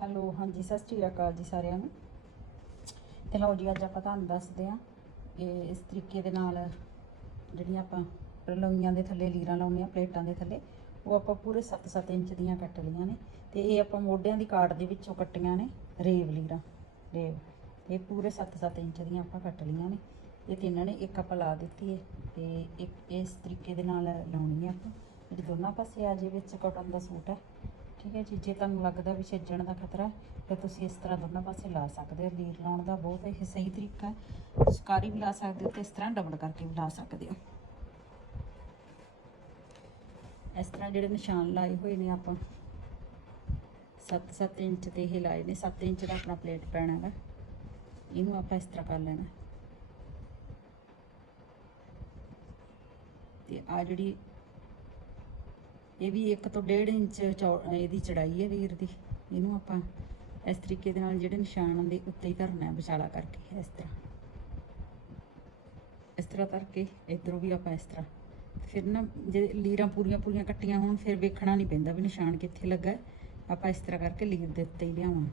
Hello, ਹਾਂਜੀ, ਸਤਿ ਸ਼੍ਰੀ ਅਕਾਲ ਜੀ ਸਾਰਿਆਂ ਨੂੰ। ਤੇ ਲਓ ਜੀ, ਅੱਜ ਆਪਾਂ ਤੁਹਾਨੂੰ ਦੱਸਦੇ ਹਾਂ ਇਹ ਇਸ ਤਰੀਕੇ ਦੇ ਨਾਲ ਜਿਹੜੀਆਂ ਆਪਾਂ ਰਲੋਈਆਂ ਦੇ ਥੱਲੇ ਲੀਰਾਂ ਲਾਉਂਦੇ ਆ ਪਲੇਟਾਂ ਦੇ ਥੱਲੇ, ਉਹ ਆਪਾਂ ਪੂਰੇ 7-7 ਇੰਚ ਦੀਆਂ ਕੱਟ ਲਈਆਂ ਨੇ ਤੇ ਇਹ ਆਪਾਂ ਮੋਢਿਆਂ ਦੀ ਕਾਟ ਦੇ ਵਿੱਚੋਂ ਕੱਟੀਆਂ ਨੇ ਰੇਵ ਲੀਰਾਂ, ਰੇਵ। ਇਹ ਪੂਰੇ 7-7 ਇੰਚ ਦੀਆਂ ਆਪਾਂ ਕੱਟ ਲਈਆਂ ਨੇ। ਇਹ ਤਿੰਨਾਂ ਨੇ ਇੱਕ ਆਪਾਂ ਲਾ ਦਿੱਤੀ ਹੈ ਤੇ ਇੱਕ ਇਸ ਤਰੀਕੇ ਦੇ ਨਾਲ ਲਾਉਣੀ ਹੈ ਆਪਾਂ। ਜਿਹੜੀ ਦੋਨਾਂ ਪਾਸੇ ਆ ਜੇ ਵਿੱਚ ਕਟਨ ਦਾ ਸੂਟ ਹੈ ਠੀਕ ਹੈ ਜੀ ਜੇ ਤੁਹਾਨੂੰ ਲੱਗਦਾ ਵੀ ਛੱਜਣ ਦਾ ਖਤਰਾ ਹੈ, ਤਾਂ ਤੁਸੀਂ ਇਸ ਤਰ੍ਹਾਂ ਦੋਨਾਂ ਪਾਸੇ ਲਾ ਸਕਦੇ ਹੋ। ਲੀਰ ਲਾਉਣ ਦਾ ਬਹੁਤ ਇਹ ਸਹੀ ਤਰੀਕਾ ਹੈ। ਸ਼ਿਕਾਰੀ ਵੀ ਲਾ ਸਕਦੇ ਹੋ ਤੇ ਇਸ ਤਰ੍ਹਾਂ ਡਬਲ ਕਰਕੇ ਵੀ ਲਾ ਸਕਦੇ ਹੋ। ਇਸ ਤਰ੍ਹਾਂ ਜਿਹੜੇ ਨਿਸ਼ਾਨ ਲਾਏ ਹੋਏ ਨੇ ਆਪਾਂ 7-7 ਇੰਚ ਤੇ ਇਹ ਲਾਏ ਨੇ 7 ਇੰਚ ਦਾ ਆਪਣਾ ਪਲੇਟ ਪੈਣਾ ਹੈ ਇਹਨੂੰ ਆਪਾਂ ਇਸ ਤਰ੍ਹਾਂ ਕਰ ਲੈਣਾ। ਤੇ ਆ ਜਿਹੜੀ ਇਹ ਵੀ 1 ਤੋਂ 1.5 ਇੰਚ ਚੌ- ਇਹਦੀ ਚੜਾਈ ਹੈ ਵੀਰ ਦੀ। ਇਹਨੂੰ ਆਪਾਂ ਇਸ ਤਰੀਕੇ ਦੇ ਨਾਲ ਜਿਹੜੇ ਨਿਸ਼ਾਨ ਦੇ ਉੱਤੇ ਹੀ ਧਰਨਾ ਵਿਚਾਲਾ ਕਰਕੇ, ਇਸ ਤਰ੍ਹਾਂ। ਇਸ ਤਰ੍ਹਾਂ ਕਰਕੇ ਇਧਰੋਂ ਵੀ ਆਪਾਂ ਇਸ ਤਰ੍ਹਾਂ। ਫਿਰ ਨਾ ਜੇ ਲੀਰਾਂ ਪੂਰੀਆਂ ਪੂਰੀਆਂ ਕੱਟੀਆਂ ਹੋਣ, ਫਿਰ ਵੇਖਣਾ ਨਹੀਂ ਪੈਂਦਾ ਵੀ ਨਿਸ਼ਾਨ ਕਿੱਥੇ ਲੱਗਾ। ਆਪਾਂ ਇਸ ਤਰ੍ਹਾਂ ਕਰਕੇ ਲੀਰ ਦੇ ਉੱਤੇ ਹੀ ਲਿਆਵਾਂਗੇ।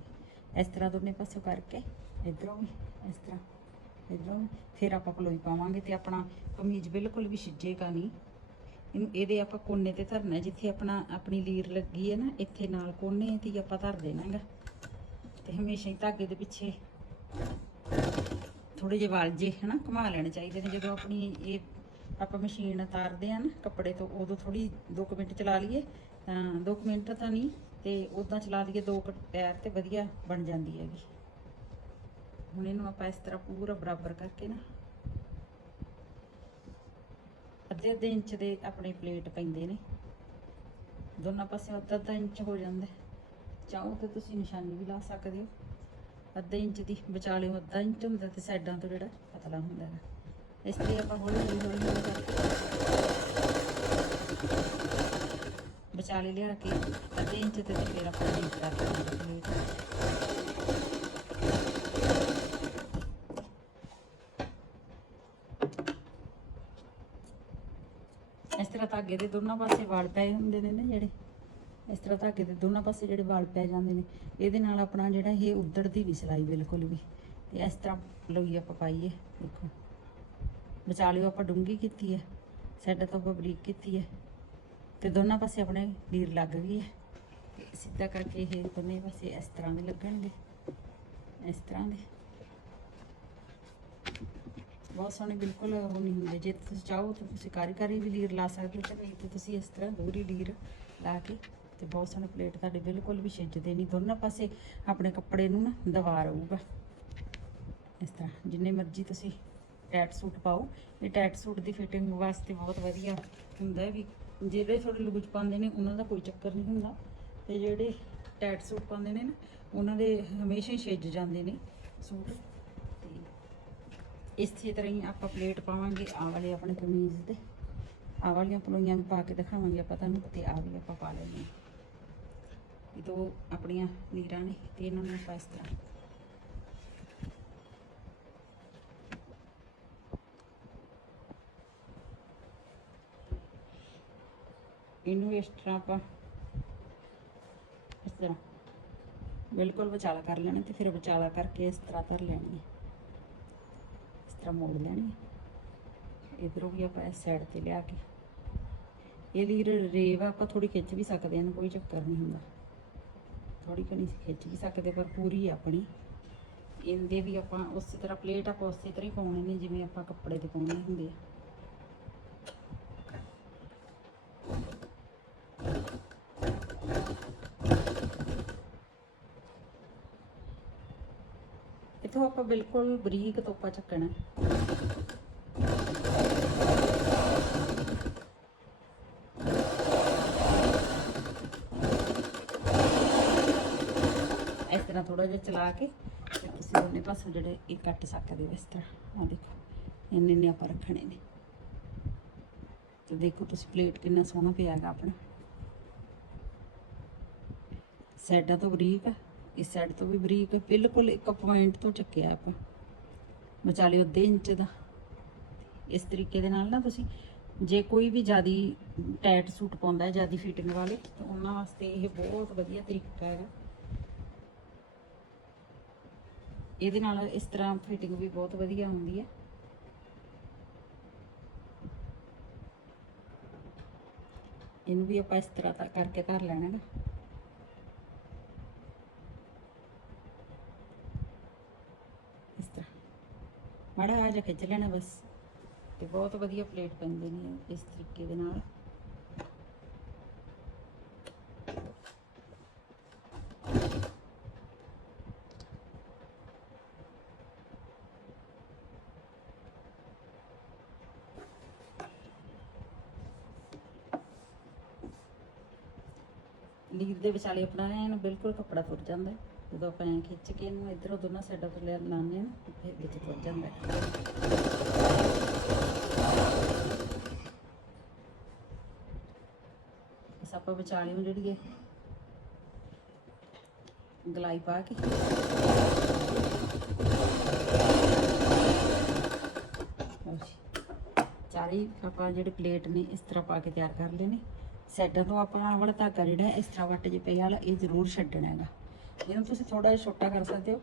ਇਸ ਤਰ੍ਹਾਂ ਦੋਨੇ ਪਾਸੇ ਕਰਕੇ ਇਧਰੋਂ ਵੀ, ਇਸ ਤਰ੍ਹਾਂ। ਇਧਰੋਂ ਵੀ। ਫਿਰ ਆਪਾਂ ਕਲੋਈ ਪਾਵਾਂਗੇ ਤੇ ਆਪਣਾ ਕਮੀਜ਼ ਬਿਲਕੁਲ ਵੀ ਛਿੱਜੇਗਾ ਨਹੀਂ। ਇਹਦੇ ਆਪਾਂ ਕੋਨੇ ਤੇ ਧਰਨਾ ਜਿੱਥੇ ਆਪਣਾ ਆਪਣੀ ਲੀਰ ਲੱਗੀ ਹੈ ਨਾ, ਇੱਥੇ ਨਾਲ ਕੋਨੇ ਤੇ ਹੀ ਆਪਾਂ ਧਰ ਦੇਣਾ ਹੈਗਾ ਤੇ ਹਮੇਸ਼ਾ ਹੀ ਧਾਗੇ ਦੇ ਪਿੱਛੇ ਥੋੜੇ ਜਿਹੇ ਵਾਲ ਜੇ, ਹਨਾ, ਘੁਮਾ ਲੈਣੇ ਚਾਹੀਦੇ ਨੇ। ਜਦੋਂ ਆਪਣੀ ਇਹ ਆਪਾਂ ਮਸ਼ੀਨ ਉਤਾਰਦੇ ਆ ਨਾ ਕੱਪੜੇ ਤੋਂ, ਉਦੋਂ ਥੋੜੀ 2 ਮਿੰਟ ਚਲਾ ਲਈਏ, ਤਾਂ 2 ਮਿੰਟ ਤਾਂ ਨਹੀਂ, ਤੇ ਉਦਾਂ ਚਲਾ ਲਈਏ, ਦੋ ਕੁ ਪੈਰ ਤੇ ਵਧੀਆ ਬਣ ਜਾਂਦੀ ਹੈਗੀ। ਹੁਣ ਇਹਨੂੰ ਆਪਾਂ ਇਸ ਤਰ੍ਹਾਂ ਪੂਰਾ ਬਰਾਬਰ ਕਰਕੇ ਨਾ ਅੱਧੇ ਅੱਧੇ ਇੰਚ ਦੇ ਆਪਣੇ ਪਲੇਟ ਪੈਂਦੇ ਨੇ। ਦੋਨਾਂ ਪਾਸੇ ਅੱਧਾ ਅੱਧਾ ਇੰਚ ਹੋ ਜਾਂਦਾ। ਹੈ। ਚਾਹੋ ਤਾਂ ਤੁਸੀਂ ਨਿਸ਼ਾਨੀ ਵੀ ਲਾ ਸਕਦੇ ਹੋ। ਅੱਧੇ ਇੰਚ ਦੀ ਵਿਚਾਲੇ ਅੱਧਾ ਇੰਚ ਹੁੰਦਾ ਤੇ ਸਾਈਡਾਂ ਤੋਂ ਜਿਹੜਾ ਪਤਲਾ ਹੁੰਦਾ ਹੈ। ਇਸ ਲਈ ਆਪਾਂ ਹੌਲੀ ਹੌਲੀ ਹੌਲੀ ਹੌਲੀ ਕਰਕੇ ਵਿਚਾਲੇ ਲਿਆ ਕੇ, ਅੱਧੇ ਇੰਚ ਤੇ ਫਿਰ ਆਪਾਂ ਡੀਪ ਕਰ ਦਿੰਦੇ ਹਾਂ ਇਸ ਤਰ੍ਹਾਂ ਧਾਗੇ ਦੇ ਦੋਨਾਂ ਪਾਸੇ ਵਾਲ ਪਏ ਹੁੰਦੇ ਨੇ ਨਾ ਜਿਹੜੇ, ਇਸ ਤਰ੍ਹਾਂ ਧਾਗੇ ਦੇ ਦੋਨਾਂ ਪਾਸੇ ਜਿਹੜੇ ਵਾਲ ਪੈ ਜਾਂਦੇ ਨੇ, ਇਹਦੇ ਨਾਲ ਆਪਣਾ ਜਿਹੜਾ ਇਹ ਉਧੜਦੀ ਵੀ ਸਿਲਾਈ ਬਿਲਕੁਲ ਵੀ। ਤੇ ਇਸ ਤਰ੍ਹਾਂ ਲੋਈ ਆਪਾਂ ਪਾਈਏ, ਦੇਖੋ। ਵਿਚਾਲਿਓ ਆਪਾਂ ਡੂੰਗੀ ਕੀਤੀ ਹੈ ਸਾਈਡ ਤੋਂ ਆਪਾਂ ਬਰੀਕ ਕੀਤੀ ਹੈ। ਤੇ ਦੋਨਾਂ ਪਾਸੇ ਆਪਣੇ ਲੀਰ ਲੱਗ ਗਈ ਹੈ। ਸਿੱਧਾ ਕਰਕੇ ਇਹ ਦੋਨੇ ਪਾਸੇ ਇਸ ਤਰ੍ਹਾਂ ਦੇ ਲੱਗਣਗੇ, ਇਸ ਤਰ੍ਹਾਂ ਦੇ। ਬਹੁਤ ਸੋਹਣੇ, ਬਿਲਕੁਲ ਉਹ ਨਹੀਂ ਹੁੰਦੇ। ਜੇ ਤੁਸੀਂ ਚਾਹੋ ਤਾਂ ਤੁਸੀਂ ਕਾਰੀਕਾਰੀ ਵੀ ਲੀਰ ਲਾ ਸਕਦੇ ਹੋ, ਤੇ ਨਹੀਂ ਤਾਂ ਤੁਸੀਂ ਇਸ ਤਰ੍ਹਾਂ ਦੋਹਰੀ ਲੀਰ ਲਾ ਕੇ ਤੇ ਬਹੁਤ ਸੋਹਣੇ ਪਲੇਟ ਤੁਹਾਡੇ ਬਿਲਕੁਲ ਵੀ ਛਿੱਜਦੇ ਨਹੀਂ। ਦੋਨਾਂ ਪਾਸੇ ਆਪਣੇ ਕੱਪੜੇ ਨੂੰ ਨਾ ਦਵਾ ਰਹੂਗਾ। ਇਸ ਤਰ੍ਹਾਂ, ਜਿੰਨੇ ਮਰਜ਼ੀ ਤੁਸੀਂ ਟੈਟ ਸੂਟ ਪਾਓ। ਇਹ ਟੈਟ ਸੂਟ ਦੀ ਫਿਟਿੰਗ ਵਾਸਤੇ ਬਹੁਤ ਵਧੀਆ ਹੁੰਦਾ ਵੀ ਜਿਹੜੇ ਥੋੜੇ ਲੂਜ ਪਾਉਂਦੇ ਨੇ, ਉਹਨਾਂ ਦਾ ਕੋਈ ਚੱਕਰ ਨਹੀਂ ਹੁੰਦਾ। ਤੇ ਜਿਹੜੇ ਟੈਟ ਸੂਟ ਪਾਉਂਦੇ ਨੇ ਨਾ, ਉਹਨਾਂ ਦੇ ਹਮੇਸ਼ਾ ਹੀ ਛਿੱਜ ਜਾਂਦੇ ਨੇ ਸੂਟ। ਇਸੇ ਤਰ੍ਹਾਂ ਹੀ ਆਪਾਂ ਪਲੇਟ ਪਾਵਾਂਗੇ, ਆਹ ਵਾਲੇ ਆਪਣੇ ਕਮੀਜ਼ ਤੇ। ਆਹ ਵਾਲੀਆਂ ਪਲੋਈਆਂ ਵੀ ਪਾ ਕੇ ਦਿਖਾਵਾਂਗੇ ਆਪਾਂ ਤੁਹਾਨੂੰ ਤੇ ਆਹ ਵੀ ਆਪਾਂ ਪਾ ਲੈਣੇ ਇਹ ਦੋ ਆਪਣੀਆਂ ਲੀਰਾਂ ਨੇ ਤੇ ਇਹਨਾਂ ਨੂੰ ਆਪਾਂ ਇਸ ਤਰ੍ਹਾਂ। ਇਹਨੂੰ ਇਸ ਤਰ੍ਹਾਂ ਆਪਾਂ ਇਸ ਤਰ੍ਹਾਂ ਬਿਲਕੁਲ ਵਿਚਾਲਾ ਕਰ ਲੈਣਾ ਤੇ ਫਿਰ ਵਿਚਾਲਾ ਕਰਕੇ ਇਸ ਤਰ੍ਹਾਂ ਧਰ ਲੈਣੀ ਹੈ। ਤਰ੍ਹਾਂ ਮੋੜ ਲੈਣੀ ਹੈ ਇਧਰੋਂ ਵੀ ਆਪਾਂ ਇਸ ਸਾਈਡ ਤੇ ਲਿਆ ਕੇ। ਇਹਦੀ ਲੀਰ ਰੇਵ ਆ, ਆਪਾਂ ਥੋੜੀ ਖਿੱਚ ਵੀ ਸਕਦੇ ਹਾਂ ਕੋਈ ਚੱਕਰ ਨਹੀਂ ਹੁੰਦਾ। ਥੋੜੀ ਕਣੀ ਖਿੱਚ ਵੀ ਸਕਦੇ ਪਰ ਪੂਰੀ ਆ ਆਪਣੀ। ਇਹਦੇ ਵੀ ਆਪਾਂ ਉਸੇ ਤਰ੍ਹਾਂ ਪਲੇਟ ਆਪਾਂ ਉਸੇ ਤਰ੍ਹਾਂ ਹੀ ਪਾਉਣੇ ਨੇ ਜਿਵੇਂ ਆਪਾਂ ਕੱਪੜੇ ਤੇ ਪਾਉਣੇ ਹੁੰਦੇ ਆ। ਇਥੋਂ ਆਪਾਂ ਬਿਲਕੁਲ ਬਰੀਕ ਤੋਪਾ ਚੱਕਣਾ। ਇਸ ਤਰ੍ਹਾਂ ਥੋੜਾ ਜਿਹਾ ਚਲਾ ਕੇ ਤੇ ਤੁਸੀਂ ਦੋਨੇ ਪਾਸੇ ਜਿਹੜੇ ਇਹ ਕੱਟ ਸਕਦੇ ਹੋ ਇਸ ਤਰ੍ਹਾਂ। ਆ ਦੇਖੋ, ਇੰਨੇ ਨੇ ਆਪਾਂ ਰੱਖਣੇ ਨੇ। ਤੇ ਦੇਖੋ ਤੁਸੀਂ ਪਲੇਟ ਕਿੰਨਾ ਸੋਹਣਾ ਪਿਆ ਹੈਗਾ ਆਪਣਾ। ਸਾਈਡਾਂ ਤੋਂ ਬਰੀਕ ਆ। ਇਸ ਸਾਈਡ ਤੋਂ ਵੀ ਬਰੀਕ ਬਿਲਕੁਲ ਇੱਕ ਪੁਆਇੰਟ ਤੋਂ ਚੱਕਿਆ ਆਪਾਂ। ਬਚਾ ਲਿਓ ਅੱਧੇ ਇੰਚ ਦਾ। ਇਸ ਤਰੀਕੇ ਦੇ ਨਾਲ ਨਾ ਤੁਸੀਂ ਜੇ ਕੋਈ ਵੀ ਜਿਆਦੀ ਟਾਈਟ ਸੂਟ ਪਾਉਂਦਾ ਹੈ, ਜਿਆਦੀ ਫਿਟਿੰਗ ਵਾਲੇ, ਤਾਂ ਉਹਨਾਂ ਵਾਸਤੇ ਇਹ ਬਹੁਤ ਵਧੀਆ ਤਰੀਕਾ ਹੈਗਾ। ਇਹਦੇ ਨਾਲ ਇਸ ਤਰ੍ਹਾਂ ਫਿਟਿੰਗ ਵੀ ਬਹੁਤ ਵਧੀਆ ਹੁੰਦੀ ਹੈ। ਇਹਨੂੰ ਵੀ ਆਪਾਂ ਇਸ ਤਰ੍ਹਾਂ ਤਾਂ ਕਰਕੇ ਧਰ ਲੈਣਾ ਗਾ ਇਸ ਮਾੜਾ ਮਾੜਾ ਜਿਹਾ ਖਿੱਚ ਲੈਣਾ ਬਸ ਤੇ ਬਹੁਤ ਵਧੀਆ ਪਲੇਟ ਪੈਂਦੇ ਨੇ ਇਸ ਤਰੀਕੇ ਦੇ ਨਾਲ ਲੀਰ ਦੇ ਵਿਚਾਲੇ ਆਪਣਾ ਐਨ ਬਿਲਕੁਲ ਕੱਪੜਾ ਫੁੱਟ ਜਾਂਦਾ ਹੈ। ਜਦੋਂ ਆਪਾਂ ਐਂ ਖਿੱਚ ਕੇ ਇਹਨੂੰ ਇਧਰੋਂ ਦੋਨਾਂ ਸਾਈਡਾਂ ਤੋਂ ਲੈ ਲਾਉਂਦੇ ਹਾਂ ਫਿਰ ਵਿੱਚ ਫੁੱਟ ਜਾਂਦਾ ਹੈ। ਆਪਾਂ ਵਿਚਾਲੇ ਨੂੰ ਜਿਹੜੀ ਹੈ ਗਲਾਈ ਪਾ ਕੇ। ਲਓ ਚਾਰੇ ਆਪਾਂ ਜਿਹੜੇ ਪਲੇਟ ਨੇ ਇਸ ਤਰ੍ਹਾਂ ਪਾ ਕੇ ਤਿਆਰ ਕਰ ਲੈਣੇ ਸਾਈਡਾਂ ਤੋਂ ਆਪਾਂ ਵਾਲਾ ਧਾਗਾ ਜਿਹੜਾ ਇਸ ਤਰ੍ਹਾਂ ਵੱਟ ਜੇ ਪਿਆ ਵਾਲਾ ਇਹ ਜ਼ਰੂਰ ਛੱਡਣਾ ਹੈਗਾ। ਇਹਨੂੰ ਤੁਸੀਂ ਥੋੜਾ ਜਿਹਾ ਛੋਟਾ ਕਰ ਸਕਦੇ ਹੋ।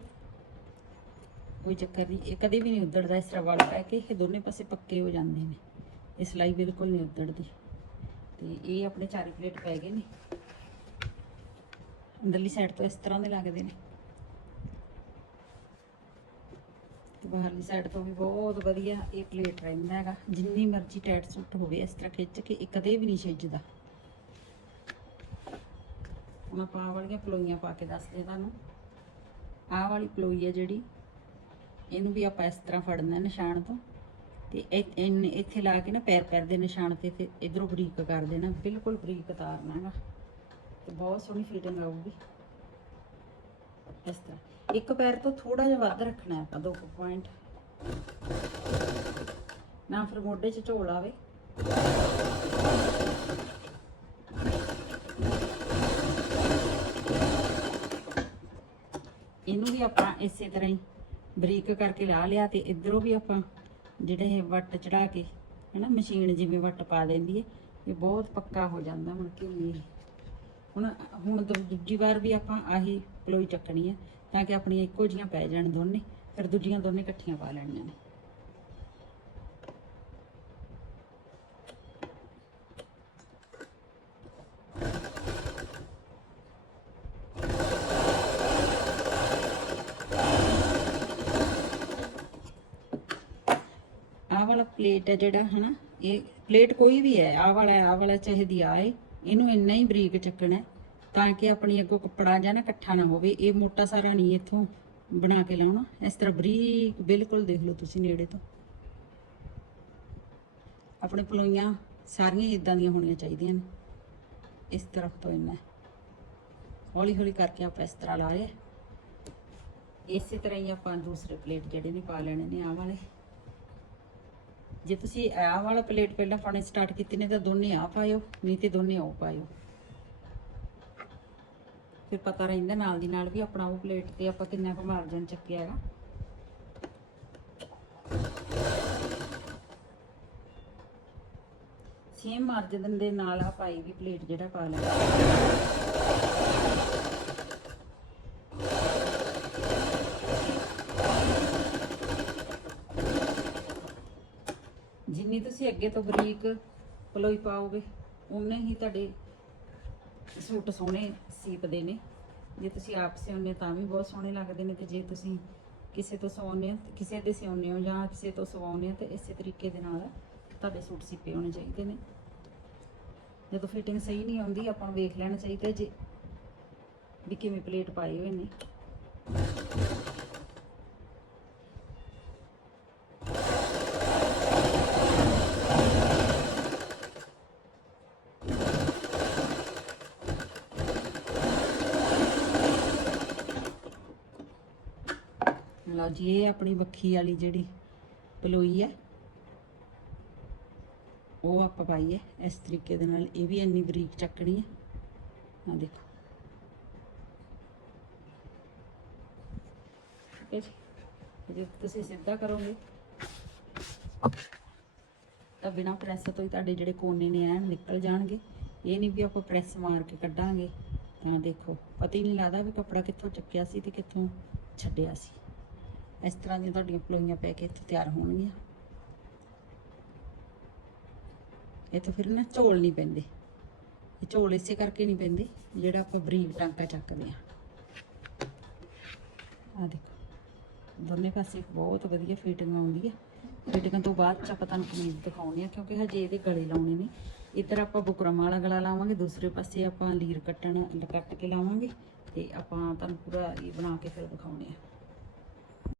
ਕੋਈ ਚੱਕਰ ਨਹੀਂ, ਇਹ ਕਦੇ ਵੀ ਨਹੀਂ ਉੱਧੜਦਾ, ਇਸ ਤਰ੍ਹਾਂ ਵੜ ਪੈ ਕੇ ਇਹ ਦੋਨੇ ਪਾਸੇ ਪੱਕੇ ਹੋ ਜਾਂਦੇ ਨੇ। ਇਹ ਸਲਾਈ ਬਿਲਕੁਲ ਨਹੀਂ ਉੱਧੜਦੀ। ਤੇ ਇਹ ਆਪਣੇ ਚਾਰੇ ਪਲੇਟ ਪੈ ਗਏ ਨੇ। ਅੰਦਰਲੀ ਸਾਈਡ ਤੋਂ ਇਸ ਤਰ੍ਹਾਂ ਦੇ ਲੱਗਦੇ ਨੇ। ਤੇ ਬਾਹਰਲੀ ਸਾਈਡ ਤੋਂ ਵੀ ਬਹੁਤ ਵਧੀਆ ਇਹ ਪਲੇਟ ਰਹਿੰਦਾ ਹੈਗਾ। ਜਿੰਨੀ ਮਰਜ਼ੀ ਟਾਈਟ ਸੁੱਟ ਹੋਵੇ, ਇਸ ਤਰ੍ਹਾਂ ਖਿੱਚ ਕੇ ਇਹ ਕਦੇ ਵੀ ਨਹੀਂ ਛਿੱਜਦਾ। ਹੁਣ ਆਪਾਂ ਆਹ ਵਾਲੀਆਂ ਪਲੋਈਆਂ ਪਾ ਕੇ ਦੱਸਦੇ ਤੁਹਾਨੂੰ। ਆਹ ਵਾਲੀ ਪਲੋਈ ਹੈ ਜਿਹੜੀ, ਇਹਨੂੰ ਵੀ ਆਪਾਂ ਇਸ ਤਰ੍ਹਾਂ ਫੜਨਾ ਨਿਸ਼ਾਨ ਤੋਂ। ਤੇ ਇਹਨੇ ਇੱਥੇ ਲਾ ਕੇ ਨਾ ਪੈਰ ਪੈਰ ਦੇ ਨਿਸ਼ਾਨ ਤੇ ਤੇ ਇਧਰੋਂ ਬਰੀਕ ਕਰ ਦੇਣਾ, ਬਿਲਕੁਲ ਬਰੀਕ ਉਤਾਰਨਾ ਹੈਗਾ। ਤੇ ਬਹੁਤ ਸੋਹਣੀ ਫਿਟਿੰਗ ਆਊਗੀ। ਇਸ ਤਰ੍ਹਾਂ। ਇੱਕ ਪੈਰ ਤੋਂ ਥੋੜਾ ਜਿਹਾ ਵੱਧ ਰੱਖਣਾ ਆਪਾਂ, ਦੋ ਪੁਆਇੰਟ ਨਾ ਫਿਰ ਮੋਢੇ 'ਚ ਝੋਲ ਆਵੇ। ਇਹਨੂੰ ਵੀ ਆਪਾਂ ਇਸੇ ਤਰ੍ਹਾਂ ਹੀ ਬਰੀਕ ਕਰਕੇ ਲਾ ਲਿਆ ਤੇ ਇਧਰੋਂ ਵੀ ਆਪਾਂ ਜਿਹੜੇ ਇਹ ਵੱਟ ਚੜਾ ਕੇ, ਹਨਾ, ਮਸ਼ੀਨ ਜਿਵੇਂ ਵੱਟ ਪਾ ਦਿੰਦੀ ਹੈ, ਇਹ ਬਹੁਤ ਪੱਕਾ ਹੋ ਜਾਂਦਾ ਹੁਣ ਕਿ ਹੁਣ ਹੁਣ ਦੂ- ਦੂਜੀ ਵਾਰ ਵੀ ਆਪਾਂ ਆਹੀ ਪਲੋਈ ਚੱਕਣੀ ਹੈ ਤਾਂ ਕਿ ਆਪਣੀਆਂ ਇੱਕੋ ਜੀਆਂ ਪੈ ਜਾਣ ਦੋਨੇ, ਫਿਰ ਦੂਜੀਆਂ ਦੋਨੇ ਇਕੱਠੀਆਂ ਪਾ ਲੈਣੀਆਂ ਨੇ ਆਹ ਵਾਲਾ ਪਲੇਟ ਹੈ ਜਿਹੜਾ ਹੈ ਨਾ ਇਹ ਪਲੇਟ ਕੋਈ ਵੀ ਹੈ, ਆਹ ਵਾਲਾ ਆਹ ਵਾਲਾ ਚਾਹੇ ਦੀ ਆਏ ਇਹਨੂੰ ਇੰਨਾ ਹੀ ਬਰੀਕ ਚੱਕਣਾ ਤਾਂ ਕਿ ਆਪਣੀ ਅੱਗੋਂ ਕੱਪੜਾ ਜਾਂ ਨਾ ਇਕੱਠਾ ਨਾ ਹੋਵੇ, ਇਹ ਮੋਟਾ ਸਾਰਾ ਨਹੀਂ ਇੱਥੋਂ ਬਣਾ ਕੇ ਲਾਉਣਾ। ਇਸ ਤਰ੍ਹਾਂ ਬਰੀਕ, ਬਿਲਕੁਲ ਦੇਖ ਲਓ ਤੁਸੀਂ ਨੇੜੇ ਤੋਂ। ਆਪਣੇ ਪਲੋਈਆਂ ਸਾਰੀਆਂ ਇਦਾਂ ਦੀਆਂ ਹੋਣੀਆਂ ਚਾਹੀਦੀਆਂ ਨੇ। ਇਸ ਤਰਫ ਤੋਂ ਇੰਨਾ ਹੌਲੀ ਹੌਲੀ ਕਰਕੇ ਆਪਾਂ ਇਸ ਤਰ੍ਹਾਂ ਲਾ ਲਾਏ ਇਸੇ ਤਰ੍ਹਾਂ ਹੀ ਆਪਾਂ ਦੂਸਰੇ ਪਲੇਟ ਜਿਹੜੇ ਨੇ ਪਾ ਲੈਣੇ ਨੇ, ਆਹ ਵਾਲੇ। ਜੇ ਤੁਸੀਂ ਆਹ ਵਾਲਾ ਪਲੇਟ ਪਹਿਲਾਂ ਪਾਣੇ ਸਟਾਰਟ ਕੀਤੀ ਨੇ ਤਾਂ ਦੋਨੇ ਆ ਪਾਇਓ, ਨਹੀਂ ਤੇ ਦੋਨੇ ਉਹ ਪਾਇਓ। ਫਿਰ ਪਤਾ ਰਹਿੰਦਾ ਨਾਲ ਦੀ ਨਾਲ ਵੀ ਆਪਣਾ ਉਹ ਪਲੇਟ ਤੇ ਆਪਾਂ ਕਿੰਨਾ ਕੁ ਮਾਰਜਨ ਚੱਕਿਆ ਹੈਗਾ। ਸੇਮ ਮਾਰਜਨ ਦੇ ਨਾਲ ਆ ਪਾਈ ਵੀ ਪਲੇਟ ਜਿਹੜਾ ਪਾ ਲਿਆ ਜਿੰਨੀ ਤੁਸੀਂ ਅੱਗੇ ਤੋਂ ਬਰੀਕ ਪਲੋਈ ਪਾਓਗੇ ਉਨੇ ਹੀ ਤੁਹਾਡੇ ਸੂਟ ਸੋਹਣੇ ਸੀਪਦੇ ਨੇ। ਜੇ ਤੁਸੀਂ ਆਪ ਸਿਉਂਦੇ ਹੋ ਤਾਂ ਵੀ ਬਹੁਤ ਸੋਹਣੇ ਲੱਗਦੇ ਨੇ ਤੇ ਜੇ ਤੁਸੀਂ ਕਿਸੇ ਤੋਂ ਸਵਾਉਂਦੇ ਹੋ, ਕਿਸੇ ਦੇ ਸਿਉਂਦੇ ਹੋ ਜਾਂ ਕਿਸੇ ਤੋਂ ਸਵਾਉਂਦੇ ਹੋ ਤੇ ਇਸੇ ਤਰੀਕੇ ਦੇ ਨਾਲ ਤੁਹਾਡੇ ਸੂਟ ਸੀਪੇ ਹੋਣੇ ਚਾਹੀਦੇ ਨੇ। ਜਦੋਂ ਫਿਟਿੰਗ ਸਹੀ ਨਹੀਂ ਆਉਂਦੀ, ਆਪਾਂ ਨੂੰ ਵੇਖ ਲੈਣਾ ਚਾਹੀਦਾ ਜੇ ਵੀ ਕਿਵੇਂ ਪਲੇਟ ਪਾਏ ਹੋਏ ਨੇ ਲਓ ਜੀ, ਇਹ ਆਪਣੀ ਵੱਖੀ ਵਾਲੀ ਜਿਹੜੀ ਪਲੋਈ ਹੈ ਉਹ ਆਪਾਂ ਪਾਈਏ। ਇਸ ਤਰੀਕੇ ਦੇ ਨਾਲ ਇਹ ਵੀ ਇੰਨੀ ਬਰੀਕ ਚੱਕਣੀ ਹੈ ਆ ਦੇਖੋ। ਠੀਕ ਹੈ ਜੀ। ਜੇ ਤੁਸੀਂ ਸਿੱਧਾ ਕਰੋਗੇ, ਤਾਂ ਬਿਨਾ ਪ੍ਰੈਸ ਤੋਂ ਹੀ ਤੁਹਾਡੇ ਜਿਹੜੇ ਕੋਨੇ ਨੇ ਐਨ ਨਿਕਲ ਜਾਣਗੇ। ਇਹ ਨਹੀਂ ਵੀ ਆਪਾਂ ਪ੍ਰੈਸ ਮਾਰ ਕੇ ਕੱਢਾਂਗੇ। ਤਾਂ ਦੇਖੋ, ਪਤਾ ਹੀ ਨਹੀਂ ਲੱਗਦਾ ਵੀ ਕੱਪੜਾ ਕਿੱਥੋਂ ਚੱਕਿਆ ਸੀ ਤੇ ਕਿੱਥੋਂ ਛੱਡਿਆ ਸੀ। ਇਸ ਤਰ੍ਹਾਂ ਦੀਆਂ ਤੁਹਾਡੀਆਂ ਪਲੋਈਆਂ ਪੈ ਕੇ ਇੱਥੇ ਤਿਆਰ ਹੋਣਗੀਆਂ। ਇਹ ਤਾਂ ਫਿਰ ਨਾ ਝੋਲ ਨਹੀਂ ਪੈਂਦੇ। ਇਹ ਝੋਲ ਇਸੇ ਕਰਕੇ ਨਹੀਂ ਪੈਂਦੇ ਜਿਹੜਾ ਆਪਾਂ ਬਰੀਕ ਟਾਂਕਾ ਚੱਕਦੇ ਆ ਆ ਦੇਖੋ, ਦੋਨੇ ਪਾਸੇ ਬਹੁਤ ਵਧੀਆ ਫਿਟਿੰਗ ਆਉਂਦੀ ਹੈ। ਫਿਟਿੰਗ ਤੋਂ ਬਾਅਦ ਚ ਆਪਾਂ ਤੁਹਾਨੂੰ ਕਮੀਜ਼ ਦਿਖਾਉਣੀ ਆ ਕਿਉਂਕਿ ਹਜੇ ਇਹਦੇ ਗਲੇ ਲਾਉਣੇ ਨੇ। ਇੱਧਰ ਆਪਾਂ ਬੁਕਰਮ ਵਾਲਾ ਗਲਾ ਲਾਵਾਂਗੇ, ਦੂਸਰੇ ਪਾਸੇ ਆਪਾਂ ਲੀਰ ਕੱਟਣ ਕੱਟ ਕੇ ਲਾਵਾਂਗੇ ਤੇ ਆਪਾਂ ਤੁਹਾਨੂੰ ਪੂਰਾ ਇਹ ਬਣਾ ਕੇ ਫਿਰ ਦਿਖਾਉਣੇ ਆ